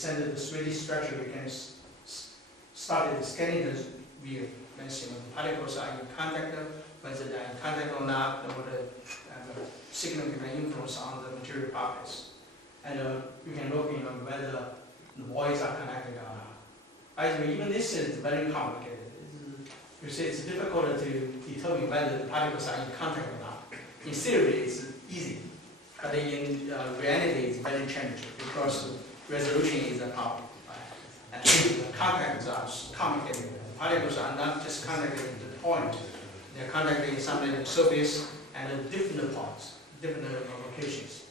send the 3D structure, we can start the scanning the view. Once the particles are in contact, whether they are in contact or not, or the significant influence on the material properties. And you can look whether the voids are connected or not. Actually, even this is very complicated. You see, it's difficult to determine whether the particles are in contact or not. In theory, it's easy, but in reality, it's very challenging because resolution is a problem. Right? And the contacts are complicated. The particles are not just connected to the point; they're connected in some surface and different points, different locations.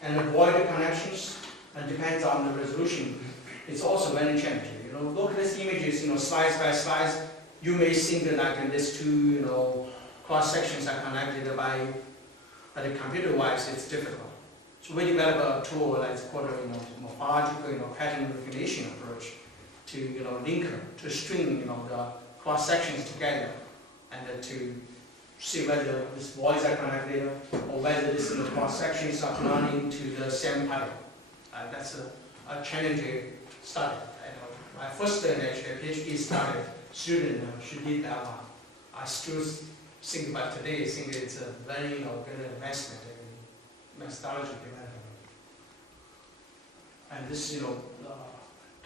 And the void connections, and depends on the resolution. It's also very challenging. Look at these images, slice by slice. You may think that these two, cross sections are connected by, but computer-wise, it's difficult. So we develop a tool that's called morphological, pattern recognition approach to, link, to string, the cross sections together, and to see whether these voids are connected or whether these cross sections are belonging to the same particle. That's a challenging study. My first actually PhD student, she did that one. I still think about today, I think it's a very good investment in methodology development. And this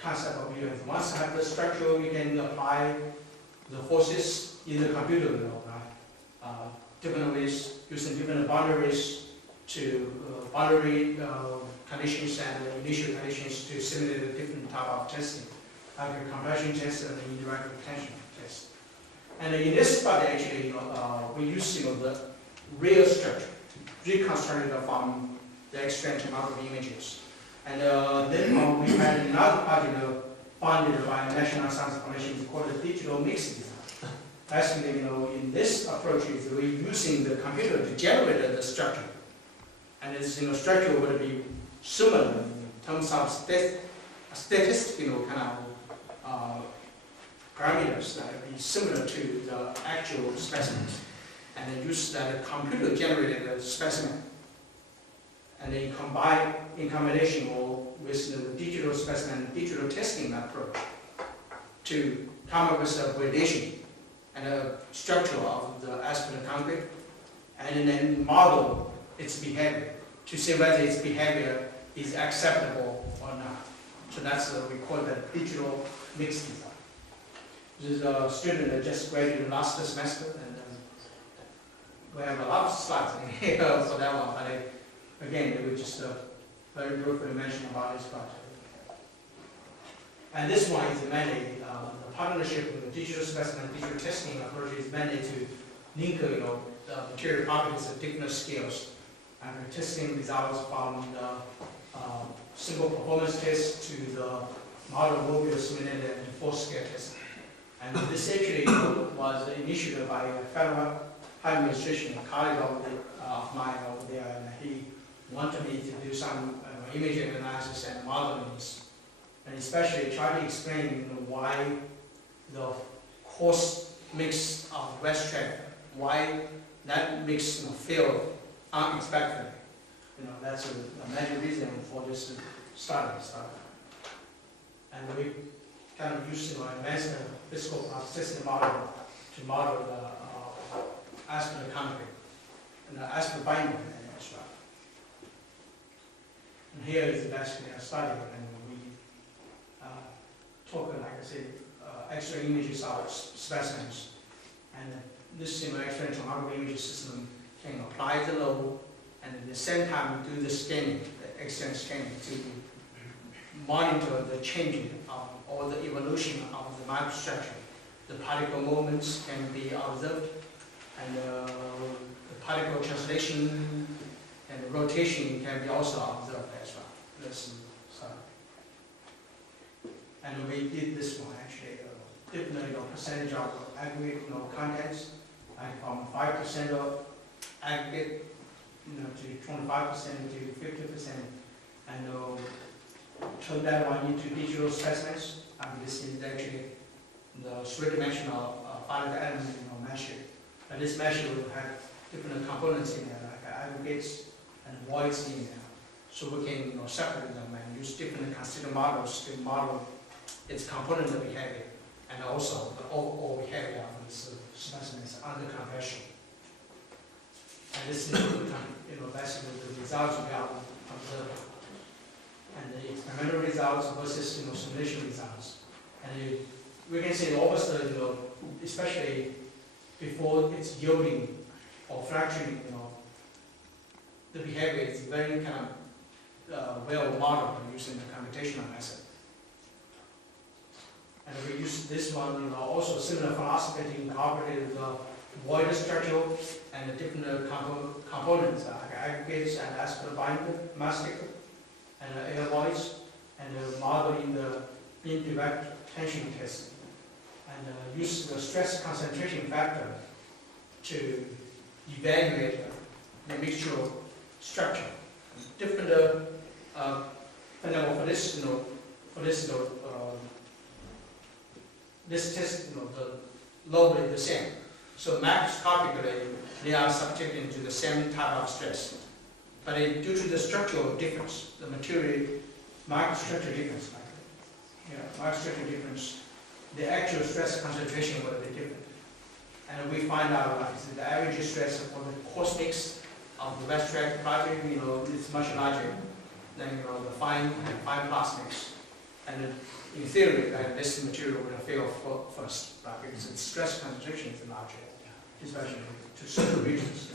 concept of once you have the structure, you can apply the forces in the computer, different ways, using different boundaries to boundary conditions and initial conditions to simulate a different type of testing, like a compression test and an indirect retention test. And in this study, actually, we use the real structure, reconstructed from the X-ray tomography images. And then we had another project funded by National Science Foundation called the digital mix design. Basically, in this approach, we're using the computer to generate the structure. And this structure would be similar in terms of statistical kind of parameters that would be similar to the actual specimens. And then use that computer generated specimen. And then combine in combination with the digital specimen, digital testing approach to come up with a gradation and a structure of the asphalt concrete, and then model its behavior to see whether its behavior is acceptable or not. So that's we call that digital mix design. This is a student that just graduated last semester, and we have a lot of slides in here for that one. But again, we just very briefly mention about this project. And this one is mainly the partnership with the digital specimen digital testing approach is mainly to link the material properties at different scales and the testing results from the simple performance test to the model mobile simulated and full-scale test. And this actually was initiated by a federal high administration colleague of mine over there, and he wanted me to do some image analysis and modeling, and especially try to explain why the coarse mix of west traffic, why that mix failed unexpectedly. That's a major reason for this study. And we kind of used advanced physical plasticity model to model the asphalt concrete and the asphalt binding as well. And here is basically a study, and we took, like I said, X-ray images of specimens, and this X-ray tomography image system can apply the load, and at the same time do the scanning, the X-ray scanning, to monitor the changing of or the evolution of the microstructure. The particle movements can be observed, and the particle translation and rotation can be also observed as well. And we did this one actually, different percentage of aggregate contents, like from 5% of aggregate to 25% to 50%, and turn that one into digital specimens. And this is actually the three-dimensional finite element measure. And this measure will have different components in there, like aggregates and voids in there. So we can separate them and use different constituent models to model its component behavior and also the overall behavior of this specimens under compression. And this is basically the results we have observed, and the experimental results versus simulation results. And we can see almost especially before it's yielding or fracturing, the behavior is very kind of well modeled using the computational method. And we use this one, also similar philosophy to incorporate the void structure and the different components like aggregates and aspect binder, mastic, and air voids, and modeling the indirect tension test, and use the stress concentration factor to evaluate the mixture structure. Different, for this, this test, the load is the same. So macroscopically, they are subjected to the same type of stress. But due to the structural difference, the material microstructure difference, microstructure difference, the actual stress concentration will be different. And we find out that the average stress for the coarse mix of the west track project, is much larger than the fine plus mix. And in theory, this material will fail first, because its stress concentration is larger, especially to certain regions.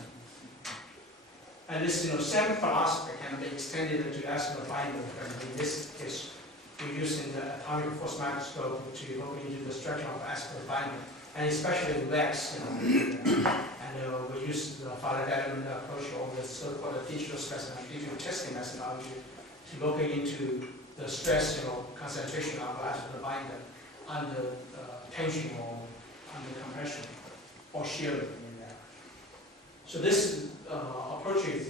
And this same philosophy can be extended to aspect binder. In this case, we're using the atomic force microscope to look into the structure of aspect binder, and especially the wax. And we use the finite element approach or the so-called digital specimen, digital testing methodology to look into the stress concentration of aspect binder under tension or under compression or shearing in there. So this approach is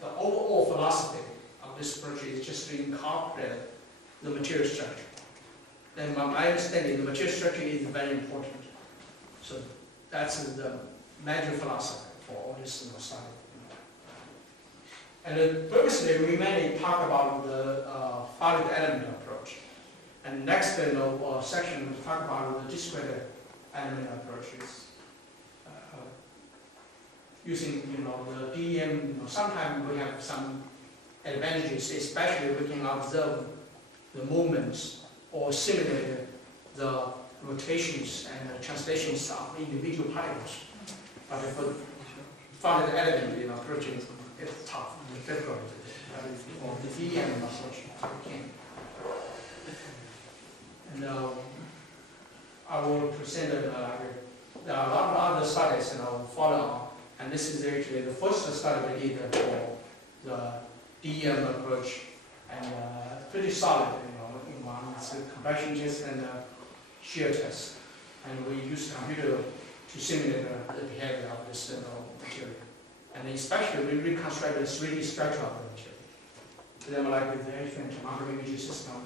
the overall philosophy of this approach is just to incorporate the material structure. Then my understanding, the material structure is very important. So that's the major philosophy for all this study. And previously we mainly talk about the finite element approach. And next section we talk about the discrete element approaches. Using the DEM, sometimes we have some advantages, especially we can observe the movements or simulate the rotations and the translations of individual particles. But for finite element approaches, it's tough, it's difficult. For the DEM approach, we can. And I will present there are a lot of other studies follow on. And this is actually the first study we did for the DEM approach, and pretty solid, in one. It's a compression test and a shear test. And we use computer to simulate the behavior of this material. And especially we reconstruct the 3D structure of the material. Then like with the different macro image system,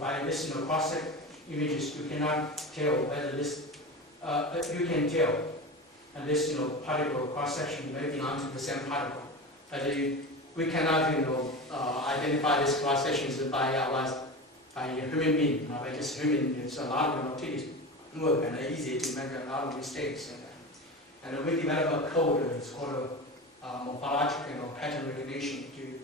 by this cross-section images, you cannot tell whether this, you can tell. And this particle cross-section may belong to the same particle. But we cannot identify these cross-sections by human being. By just human, it's a lot of tedious work and easy to make a lot of mistakes. And we develop a code, it's called morphological pattern recognition, to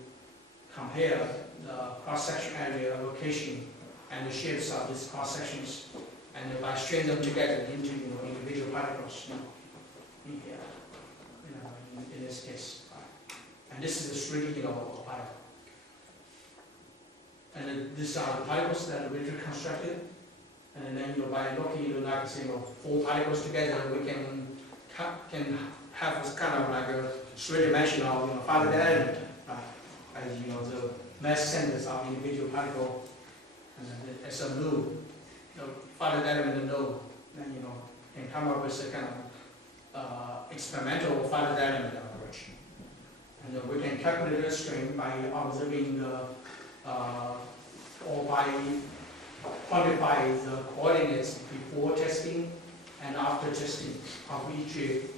compare the cross-section area, location, and the shapes of these cross-sections, and by stringing them together into individual particles. In here, in this case, and this is a 3D particle, and these are the particles that we reconstructed, and then by looking like 4 particles together, we can have this kind of like a 3-dimensional finite element, as the mass centers of individual particle, and then as a loop, the finite element node, then can come up with a kind of experimental finite element approach. And we can calculate the strain by observing or by quantify the coordinates before testing and after testing of each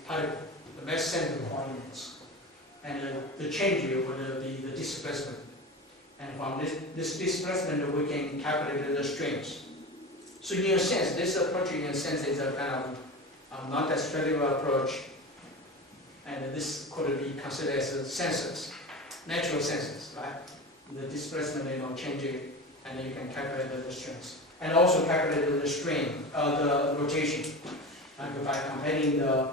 particle, the mass center coordinates. And the change would be the displacement. And from this displacement, we can calculate the strains. So in a sense, this approach in a sense is a kind of non-destructive approach, and this could be considered as a sensors, natural sensors, right? The displacement, change it, and then you can calculate the strains. And also calculate the strain, the rotation. And by comparing the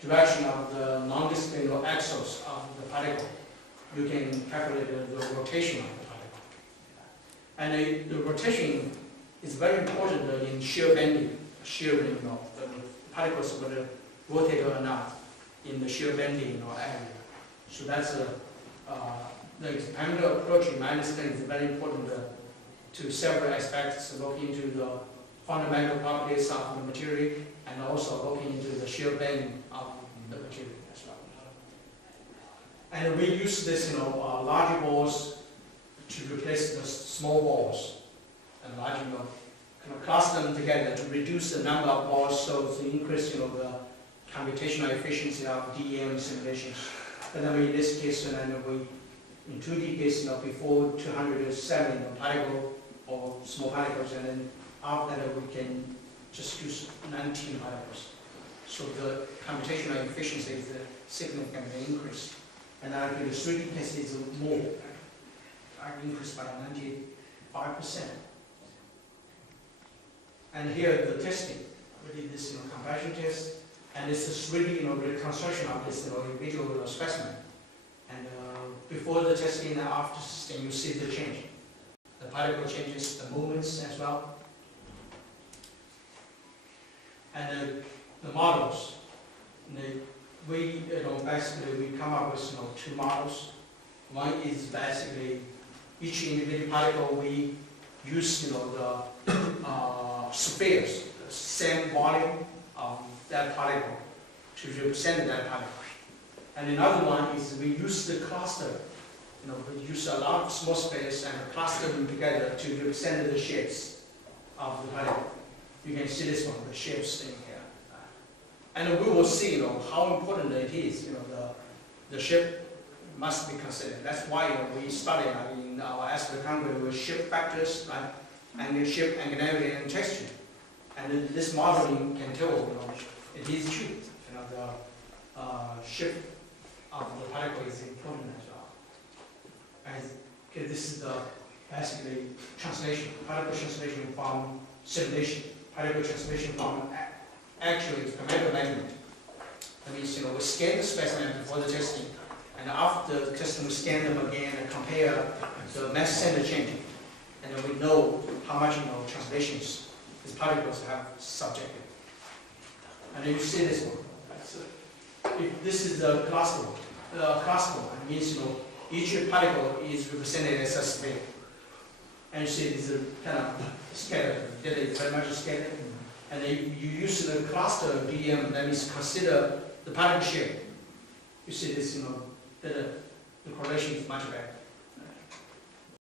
direction of the non-displaced axles of the particle, you can calculate the rotation of the particle. And the rotation is very important in shear bending. Shearing, the particles will rotate or not in the shear bending area. So that's the experimental approach, in my understanding, is very important to several aspects, look into the fundamental properties of the material and also looking into the shear bending of the material as well. And we use this, large balls to replace the small balls, and large, kind of cluster them together to reduce the number of balls, so to increase, the computational efficiency of DEM simulations. But then in this case, in 2D case, before 207 particle or small particles, and then after that we can just use 19 particles. So the computational efficiency is significantly increased. And actually the 3D case is more, increased by 95%. And here the testing, we did this comparison test, and this is really reconstruction of this individual specimen. And before the testing and after testing, you see the change. The particle changes, the movements as well. And the models, we basically we come up with two models. One is basically each individual particle we use the spheres, the same volume of that particle to represent that particle. And another one is we use the cluster. We use a lot of small space and cluster them together to represent the shapes of the particle. You can see this one, the shapes in here. And we will see, how important it is. The shape must be considered. That's why we study in our aspect congress with shape factors, right? And the shape, angularity, and texture. And this modeling can tell, it is true. The shape of the particle is important as well. And this is the basically translation, particle translation from simulation, particle translation from actual experimental measurement. That means, we scan the specimen before the testing, and after the testing, we scan them again and compare the mass center change, and then we know how much translations these particles have subjected. And then you see this one. If this is the classical. The classical means each particle is represented as a sphere. And you see this is kind of scattered. Data is very much scattered. And then you use the cluster DM, that means consider the particle shape. You see this, the correlation is much better.